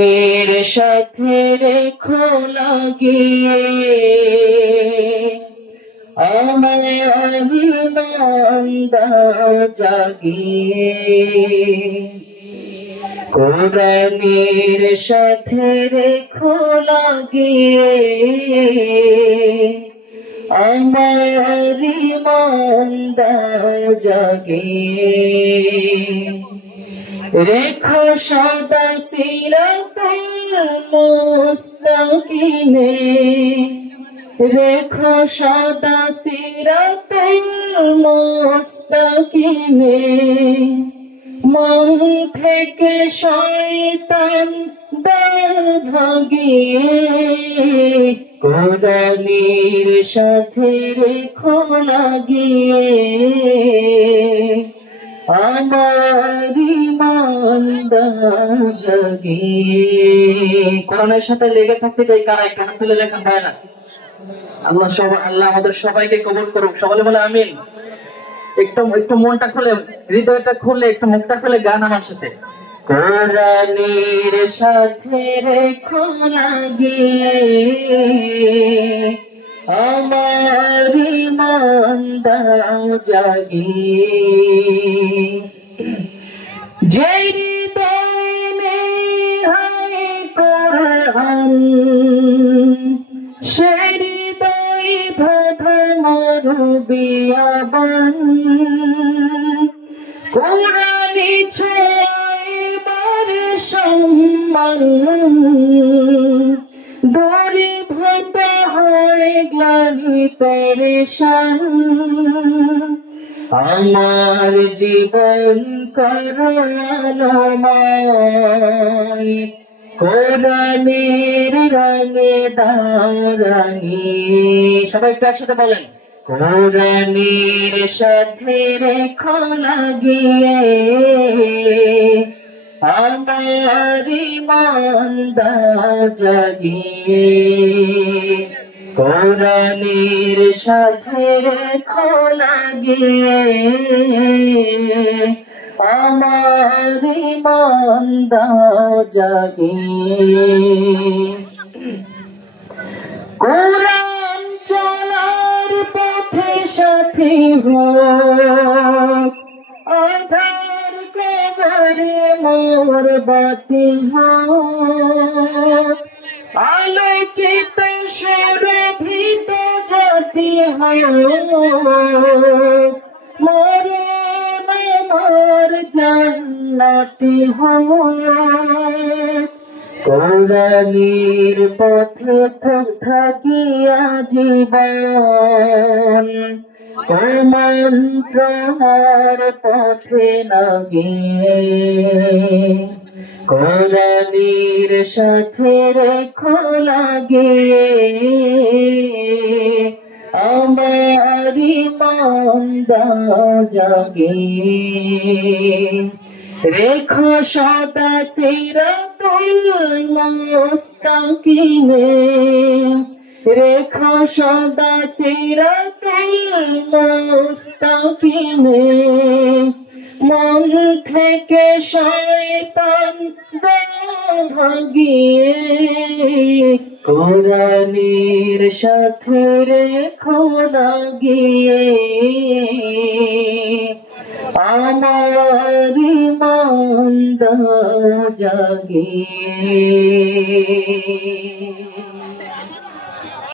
এর সাথে রেখো লাগিয়ে আমায় অভিমান দাও জাগিয়ে, কোরআনের সাথে রেখো লাগিয়ে আমার ঈমান দাও জাগিয়ে, রেখো সদা সিরাতুল মুস্তাকিমে, রেখো সদা সিরাতুল মুস্তাকিমে, মন থেকে শয়তান দাও ভাগিয়ে, কোরআনের সাথে রেখো লাগিয়ে আমার ঈমান দাও জাগিয়ে। কোরআনের সাথে লেগে থাকতে চাই কারা? একটা হাত তুলে দেখান ভাইরা। আল্লাহ আমাদের সবাইকে কবুল করুক, সবাই বলে আমিন। একটু মনটা খুলে, হৃদয়টা খুলে, একটু মুখটা খুলে গান আমার সাথে। কোরআনের সাথে রেখো লাগিয়ে আমার ঈমান দাও জাগিয়ে, যে হৃদয়ে নেই হায় কোরআন সে হৃদয় ধোঁধায় মরুবিয়াবান, কোরআনি ছোঁয়ার সম্মান দূরীভূত হয় গ্লানি পেরেশান, আমার জীবন করো আলোময়, কোরআনের রঙে দাও রাঙিয়ে। সবাই একটু একসাথে বলেন, কোরআনের সাথে রেখো লাগিয়ে আমার ঈমান দাও জাগিয়ে, কোরআনের সাথে রেখো লাগিয়ে আমার ঈমান দাও জাগিয়ে। কোরআন চলার পথে সাথী হোক, আধার কবরে মোর বাতি হোক, আলোকিত সুরভিত জাতি হোক, মরণ আমার জান্নাতি হোক, কোরআনের পথে থাকিয়া জীবন মন্ত্রণার পথে লাগিয়ে, কোরআনের সাথে রেখো লাগিয়ে আমার ঈমান দাও জাগিয়ে, রেখো সদা সিরাতুল মুস্তাকিমে, রেখো সদা সিরাতুল মুস্তাকিমে, মন থেকে শয়তান দাও ভাগিয়ে, কোরআনের সাথে রেখো লাগিয়ে আমার ঈমান দাও জাগিয়ে।